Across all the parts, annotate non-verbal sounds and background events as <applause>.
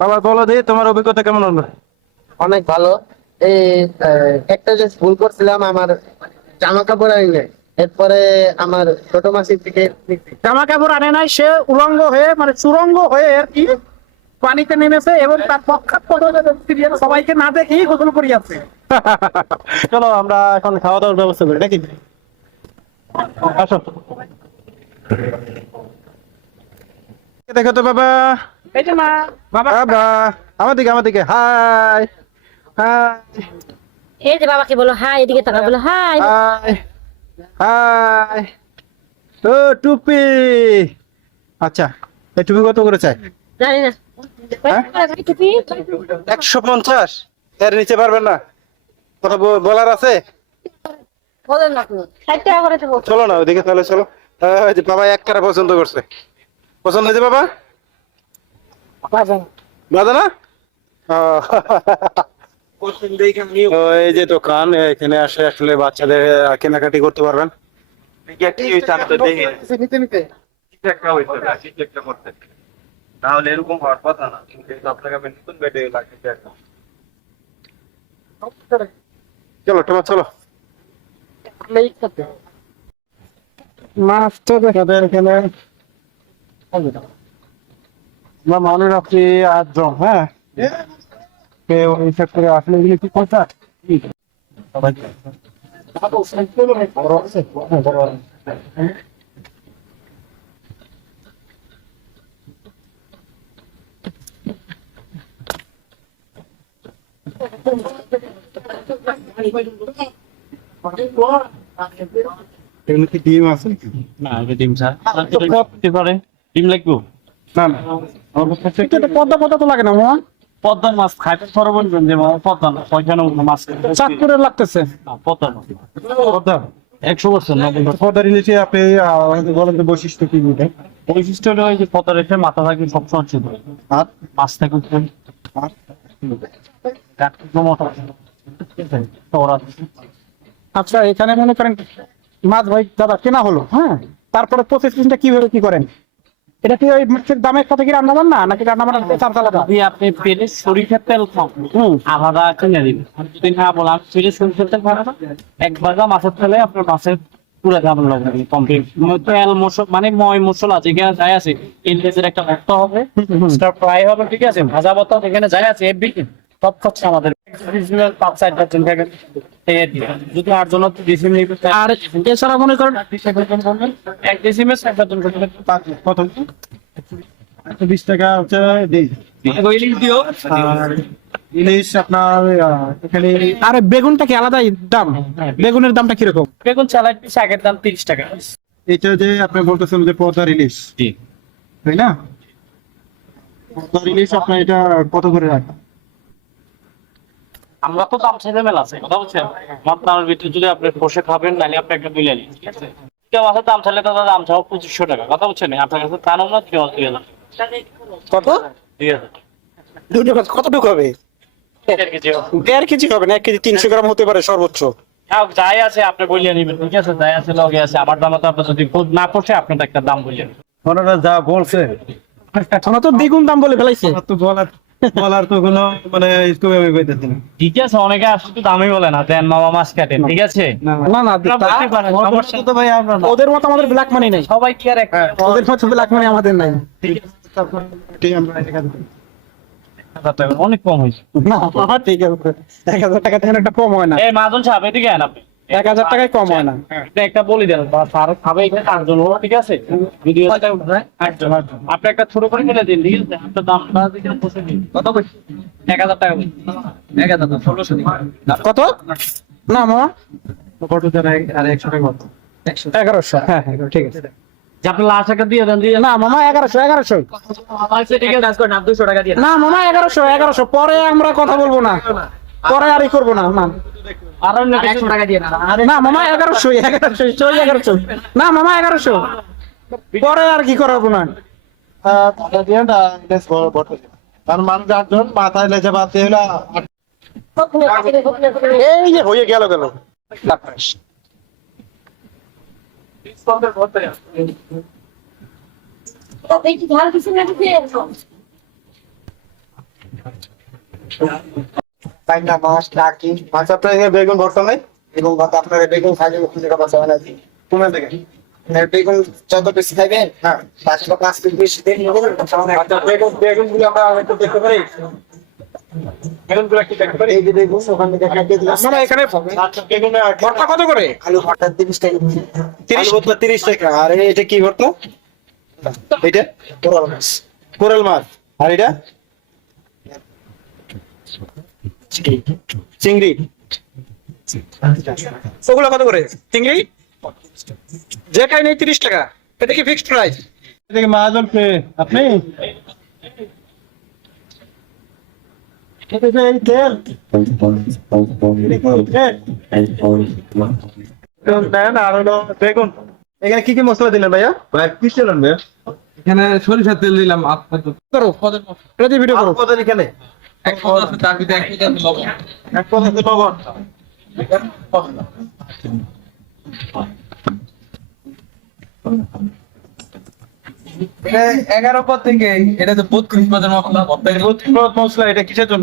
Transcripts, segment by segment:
বাবা বলো দি তোমার অভিজ্ঞতা কেমন হলো? অনেক ভালো। এই একটা যে ভুল করছিলাম আমার জামা কাপড় আইনে এরপরে আমার ছোট মাসির থেকে জামা কাপড় আনে নাই সে উলঙ্গ হয়ে মানে সুরঙ্গ হয়ে আর কি পানিতে নেমেছে এবং তার পক্ষাৎ সবাইকে না দেখেই গোসল করিয়াছে। <laughs> চলো আমরা এখন খাওয়া দাওয়ার ব্যবস্থা করি নাকি? আসো। দেখো তো বাবা এই যে মা বাবা। বাবা আমার দিকে আমার দিকে। হাই। হাই। এই যে বাবাকে বলো হাই এদিকে তাকা বলো হাই। হাই। হাই। ও টুপি। আচ্ছা এই টুপি কত করে চাই? জানি না। হ্যাঁ? টুপি একশো পঞ্চাশ। এর নিচে পারবেন না। কথা বলার আছে? বলেন না আপনি ষাট টাকা করে দেবো। চলো না ওইদিকে তাহলে চলো। আহ, যে বাবা এক কারা পছন্দ করছে। পছন্দ হয়েছে বাবা? বাজে না এই যে দোকান এখানে আসে আসলে বাচ্চাদের কেনাকাটি করতে পারবেন। নিতে নিতে তাহলে এরকম হওয়ার কথা না কিন্তু আপনাকে আমি নতুন বেডে লাগছে একটা চলো তোমার চলো। মাছ তো দেখা আমাদের এখানে। আমরা মানুষ আছি আটজন হ্যাঁ? কেউ ওই সেক্টরে আসলে এগুলো কি পয়সা বড় আছে? হ্যাঁ, বড় আছে। এগুলো কি ডিম আছে না এটা ডিম স্যার। হতে পারে ডিম লাগবে। না না। পদ্মা পদ্মা তো লাগে না মামা পদ্মার মাছ খাইতে পারো বলবেন যে মামা পদ্মা না পয়সানো মাছ লাগতেছে। পদ্মা পদ্মা? একশো বছর না পদ্মা রিলেটে আপনি বলেন তো বৈশিষ্ট্য কি এটা বৈশিষ্ট্য হলো যে পদ্মা রেখে মাথা থাকে সবসময় ছিল আর? মাছ থাকে আর? গাঁটগুলো মোটা। আচ্ছা এখানে মনে করেন মাছ ভাই দাদা কেনা হলো হ্যাঁ? তারপরে প্রসেসিংটা কীভাবে কি করেন? এটা কি ওই মাছের দামের সাথে কি রান্না বান্না? নাকি রান্না বান্না চার্জ আলাদা যদি আপনি সরিষার তেল খান। আলাদা কিনে আর যদি না আমি সরিষার তেল খাব না। এক বাগা মাছের তেলে আপনার মাছের পুরো দাম লাগবে কমপ্লিট তেল মশলা মানে ময় মশলা যেখানে যাই আছে ইন্ডেজের একটা ভক্ত হবে। ফ্রাই হবে ঠিক আছে? ভাজা ভর্তা যেখানে যাই আছে এভরিথিং সব খরচা আমাদের। পাঁচ পাঁচজন থাকে এই আর কি। যদি আট জন ডিসিম নিবে আর এছাড়া মনে করেন এক ডিসিমে পাঁচজন করতে কত একশো বিশ টাকা হচ্ছে দিই। আর ইলিশ আপনার এখানে আর বেগুনটা কি আলাদাই দাম? বেগুনের দামটা কীরকম? বেগুন চালাই আগের দাম তিরিশ টাকা। এটা যে আপনি বলতেছেন যে পদ্মার ইলিশ। জি। তাই না? পদ্মার ইলিশ আপনার এটা কত করে রাখা? আমরা তো দাম ছেলে মেলা আছে কথা বলছেন? আপনার ভিতরে যদি আপনি বসে খাবেন নাহলে আপনি একটা বিলে নিন ঠিক আছে? কেউ আছে দাম চাইলে তাদের দাম চাও পঁচিশশো টাকা কথা বলছেন আপনার কাছে তা না দুই হাজার কত? দুই হাজার। দুটো কতটুকু হবে? দেড় কেজি হবে। না? এক কেজি তিনশো গ্রাম হতে পারে সর্বোচ্চ। হ্যাঁ যাই আছে আপনি বলিয়ে নিবেন ঠিক আছে? যাই আছে লগে আছে। আমার দাম তো আপনার যদি না পড়ছে আপনার একটা দাম বলিয়ে ওনারা যা বলছে। আমরা তো দ্বিগুণ দাম বলে ফেলাইছে। তো বলার বলার তো কোনো মানে স্কোপ আমি না। ঠিক আছে অনেকে আসলে তো দামই বলে না দেন মামা মাছ কাটেন ঠিক আছে? না না। সমস্যা তো ভাই আমরা ওদের মতো আমাদের ব্ল্যাক মানি নাই। সবাই কি আর এক ওদের মতো ব্ল্যাক মানি আমাদের নাই। ঠিক। হাজার টাকা, অনেক কম হয়েছে। না ঠিক আছে। এক হাজার টাকা থেকে একটা কম হয় না। এই মাজন সাহেব এদিকে আন আপনি। এক হাজার টাকায় কম হয় না। আপনি একটা বলি দেন স্যার খাবে এখানে আটজন লোক, ঠিক আছে? আটজন আটজন। আপনি একটা ছোট করে মিলে দিন ঠিক আছে? আপনার দামটা দিকে বসে দিন। কত এক হাজার টাকা। এক হাজার ষোলোশো কত? না মামা দেন? আর একশো টাকা মতো এগারোশো হ্যাঁ হ্যাঁ ঠিক আছে। যে আপনি লাস্ট একটা দিয়ে দেন না মামা এগারোশো এগারোশো। আচ্ছা দুশো টাকা দিয়ে না মামা এগারোশো এগারোশো। পরে আমরা কথা বলব না। পরে আর ই করব না না না না মামা এগারোশো এগারোশো চল এগারোশো। না মামা এগারোশো। পরে আর কি করাবো না টাকা দিয়ে না কারণ মানুষ আটজন মাথায় লেজে বাদ দিয়ে এই যে হয়ে গেল গেল। কিছু না কিছু পাইনা মাছ টাকি মাছ আপনার বেগুন ভর্তা নাই? এবং আপনার বেগুন খাইলে ওখান থেকে বাঁচা না কোন থেকে? বেগুন যত বেশি খাইবেন হ্যাঁ পাঁচশো পাঁচ কেজি বেশি দিন আচ্ছা বেগুন বেগুনগুলো আমরা একটু দেখতে পারি? কত করে? আলু ভর্তা তিরিশ টাকা। তিরিশ? তিরিশ টাকা। আর এটা কি ভর্তা? এটা কোরাল মাছ। কোরাল মাছ। আর এটা চিংড়ি। ওগুলো কত করে? চিংড়ি? যে খাই নেই তিরিশ টাকা। এটা কি ফিক্সড প্রাইস এটা কি মহাজন পে আপনি বেগুন। এখানে কি কি মশলা দিলেন ভাইয়া? ভাই কি ছিলেন ভাইয়া। এখানে সরিষার তেল দিলাম করো। ভিডিও করো। কত এখানে? এগারো থেকে এটা তো বত্রিশ মশলা বত্রিশ মশলা এটা কিসের জন্য।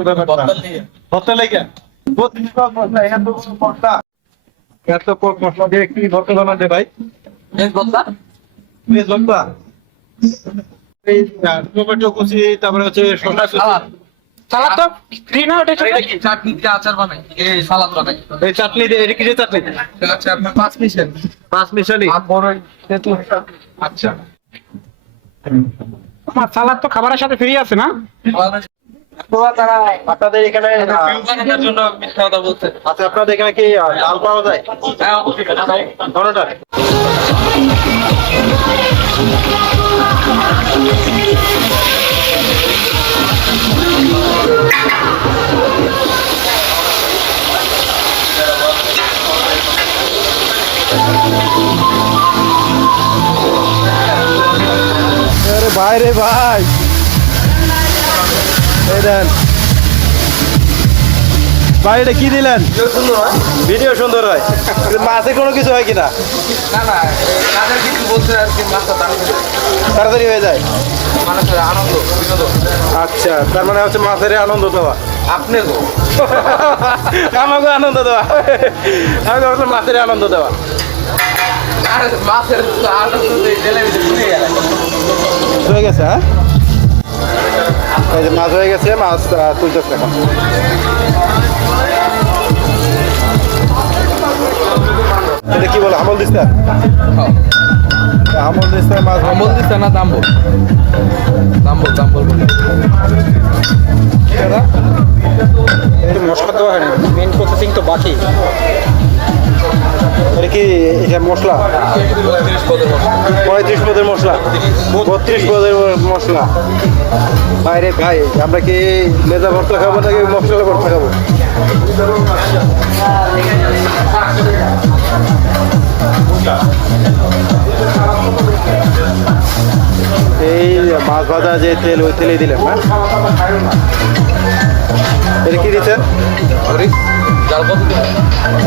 ভর্তা লেগে বত্রিশ মশলা এত ভর্তা এত মশলা দিয়ে ভর্তা ভাই ভর্তা এই টমেটো কুচি, তারপরে হচ্ছে সালাদ তো? ফ্রি না ওটা চাটনি দিয়ে আচার বানাই এই সালাদ বানাই। এই চাটনি দিয়ে এটা কিসের চাটনি? হচ্ছে আপনার পাঁচ পিসের পাঁচ মিশালি? আর বড় তেঁতুল আচ্ছা। আমার সালাদ তো খাবারের সাথে ফ্রি আছে না? আপনাদের এখানে জন্য মিথ্যা কথা বলছে। আচ্ছা আপনাদের এখানে কি ডাল পাওয়া যায়? হ্যাঁ অবশ্যই ভাই রে ভাই। এই দেন। ভাই এটা কি দিলেন? ভিডিও সুন্দর হয়? কিন্তু মাছে কোনো কিছু হয় কিনা? তাড়াতাড়ি হয়ে যায়। আনন্দ আচ্ছা তার মানে হচ্ছে মাছের আনন্দ দেওয়া। আপনি <laughs> আমাকে আনন্দ দেওয়া। আমি ভাবছিলাম মাছের আনন্দ দেওয়া। মাছের আনন্দ হয়ে গেছে হ্যাঁ? এই যে মাছ হয়ে গেছে মাছ তুলতেছে এখন। কি বলে আমল দিস্তা আমল দিস্তা মাছ আমল না দাম্বল দাম্বল দাম্বল বলে একটু মশলা দেওয়া হয় না মেন প্রসেসিং তো বাকি। এটা কি এটা মশলা? পঁয়ত্রিশ পদের মশলা। বত্রিশ পদের মশলা। বাইরে ভাই আমরা কি লেজা ভর্তা খাব নাকি মশলা ভর্তা খাব? এই মাছ ভাজা যে তেল ওই তেলেই দিলেন হ্যাঁ এটা কি দিচ্ছেন?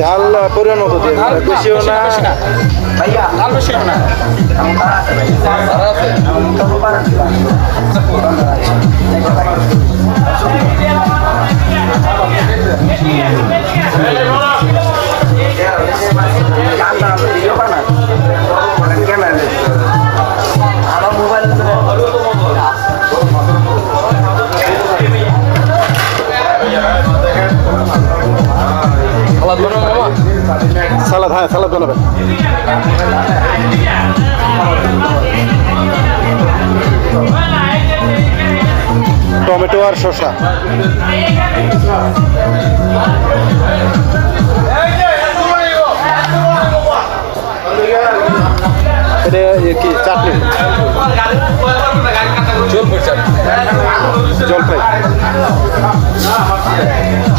জাল পরিমাণ মতো দিয়ে বেশিও না না। এটা এ কি চাটনি? জলপাই।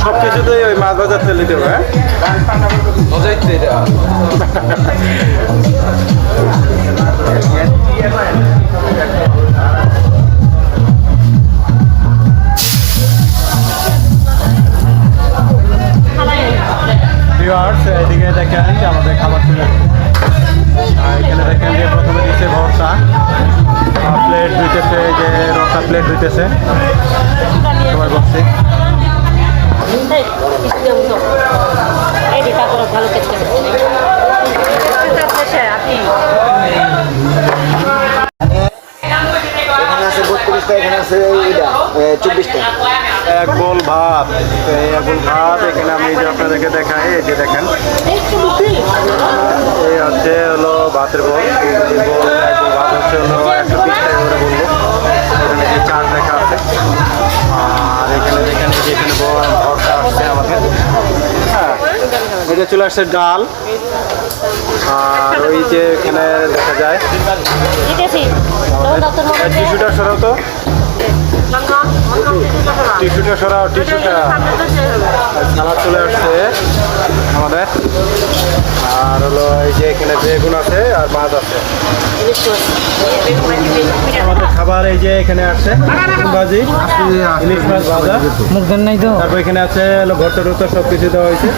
সব কিছুতেই ওই মাছ ভাজার তেল দিতে হবে হ্যাঁ? <laughs> আছে এইটা চব্বিশটা। এক বোল ভাত এক বোল ভাত এখানে আমি যে আপনাদেরকে দেখাই, এই যে দেখেন। এই হচ্ছে হলো ভাতের বোল বোল এক বোল ভাত এখানে আর এখানে দেখেন এই যে এখানে ভরটা আসছে আমাদের। এটা চলে আসছে ডাল। আর ওই যে এখানে দেখা যায় টিস্যুটা সরাও তো। টিস্যুটা সরাও টিস্যুটা। সালাদ চলে আসছে আমাদের। আর হলো এই যে এখানে বেগুন আছে আর মাছ আছে। আমাদের খাবার এই যে এখানে আসছে বেগুন ভাজি ইলিশ মাছ ভাজা। তারপর এখানে আছে হলো ভর্তা টর্তা সব কিছু দেওয়া হয়েছে।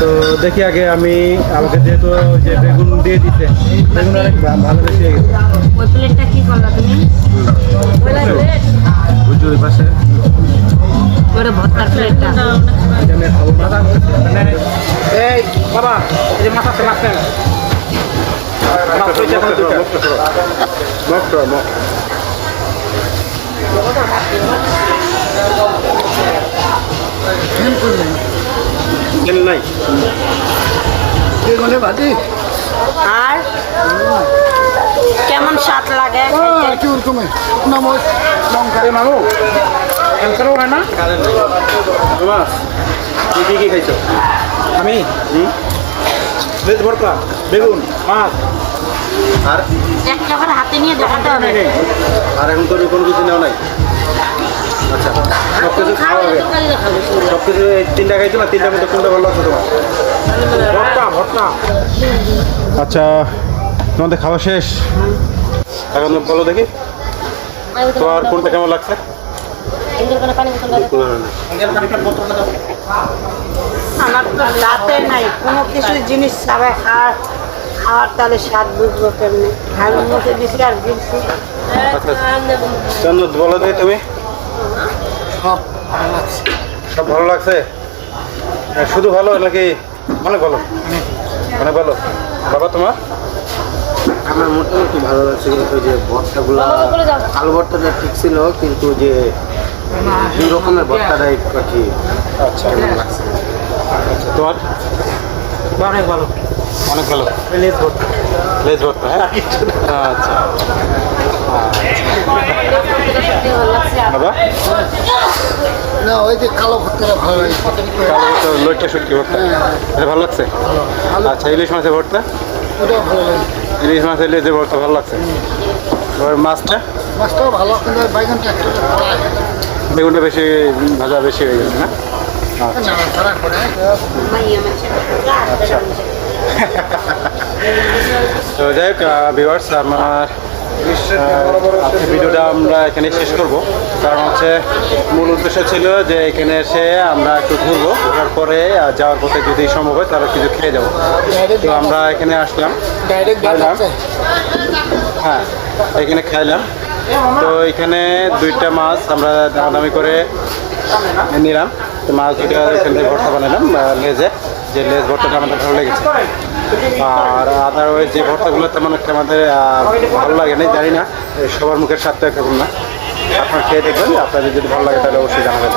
তো দেখি আগে আমি আমাকে যেহেতু যে বেগুন দিয়ে দিতে বেগুন অনেক ভালো বেশি হয়ে গেছে। ওই প্লেটটা কি করলা তুমি? বুঝছি ওই পাশে ওটা ভর্তার প্লেটটা। এটা খাব না এই বাবা এই যে মাছ মাছ নেন। আর? কেমন স্বাদ লাগে? মামু ক্যান্সারও হয় না? কি কি খাইছো? আমি? ভেজ ভর্তা বেগুন মাছ। আর একটা হাতে নিয়ে দেখাতে হবে। আর এখন তো কোনো কিছু নেওয়া নাই। আচ্ছা। সব কিছু খাওয়া হবে। সব কিছু এই তিনটা খাইছো না? তিনটার মধ্যে কোনটা ভালো লাগছে তোমার? আচ্ছা তোমাদের খাওয়া শেষ? এখন বলো দেখি। তোমার কোনটা কেমন লাগছে? আমার তো রাতে নাই কোনো কিছু জিনিস ছাড়া খাওয়ার খাওয়ার তাহলে স্বাদ বুঝব কেমনি? আমি মুখে দিছি আর দিচ্ছি আচ্ছা বলো দেখি তুমি। সব ভালো লাগছে। হ্যাঁ, শুধু ভালো নাকি অনেক ভালো? অনেক ভালো। বাবা তোমার? আমার মোটামুটি ভালো লাগছে কিন্তু যে ভর্তাগুলো আলু ভর্তাটা ঠিক ছিল কিন্তু যে দুই রকমের ভর্তাটা একটু আর কি আচ্ছা। আচ্ছা তোমার? অনেক ভালো। অনেক ভালো। লেজ ভর্তা। লেজ ভর্তা হ্যাঁ? আচ্ছা। ভালো বাবা? না ওই যে কালো ভর্তাটা ভালো লাগে। কালো ভর্তা লইটা শুটকি ভর্তা। এটা ভালো লাগছে? আচ্ছা ইলিশ মাছের ভর্তা? ওটাও ভালো লাগে। ইলিশ মাছের লেজের ভর্তা ভালো লাগছে? এবার মাছটা? মাছটাও ভালো কিন্তু বাইগনটা একটু বেগুনটা বেশি ভাজা বেশি হয়ে গেছে না? আচ্ছা। তো যাই হোক ভিউয়ার্স আমার আহ, আজকের ভিডিওটা আমরা এখানে শেষ করব। কারণ হচ্ছে মূল উদ্দেশ্য ছিল যে এখানে এসে আমরা একটু ঘুরবো। ঘোরার পরে যাওয়ার পথে যদি সম্ভব হয় তাহলে কিছু খেয়ে যাব। তো আমরা এখানে আসলাম। হ্যাঁ এখানে খাইলাম তো এখানে দুইটা মাছ আমরা দামাদামি করে নিলাম। তো মাছ দুইটা এখান থেকে ভর্তা বানালাম লেজে যে লেস ভর্তাটা আমাদের ভালো লেগেছে। আর আদারওয়াইজ যে ভর্তাগুলো তেমন একটা আমাদের ভালো লাগে না জানি না। সবার মুখের স্বাদটা একরকম না। আপনার খেয়ে দেখবেন, আপনাদের যদি ভালো লাগে তাহলে অবশ্যই জানাবেন।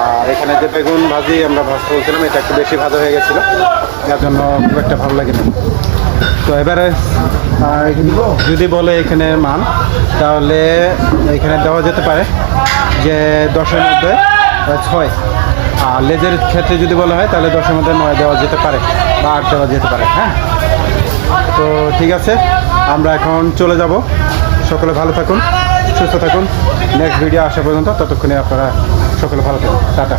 আর এখানে যে বেগুন ভাজি আমরা ভাজতে বলছিলাম, এটা একটু বেশি ভাজা হয়ে গেছিল। যার জন্য খুব একটা ভালো লাগে না তো এবারে যদি বলে এখানে মান, তাহলে এখানে দেওয়া যেতে পারে যে দশের মধ্যে ছয়। আর লেজের ক্ষেত্রে যদি বলা হয়, তাহলে দশের মধ্যে নয় দেওয়া যেতে পারে বা আট দেওয়া যেতে পারে হ্যাঁ? তো ঠিক আছে, আমরা এখন চলে যাব। সকলে ভালো থাকুন, সুস্থ থাকুন। নেক্সট ভিডিও আসা পর্যন্ত ততক্ষণে আপনারা সকলে ভালো থাকুন। টাটা।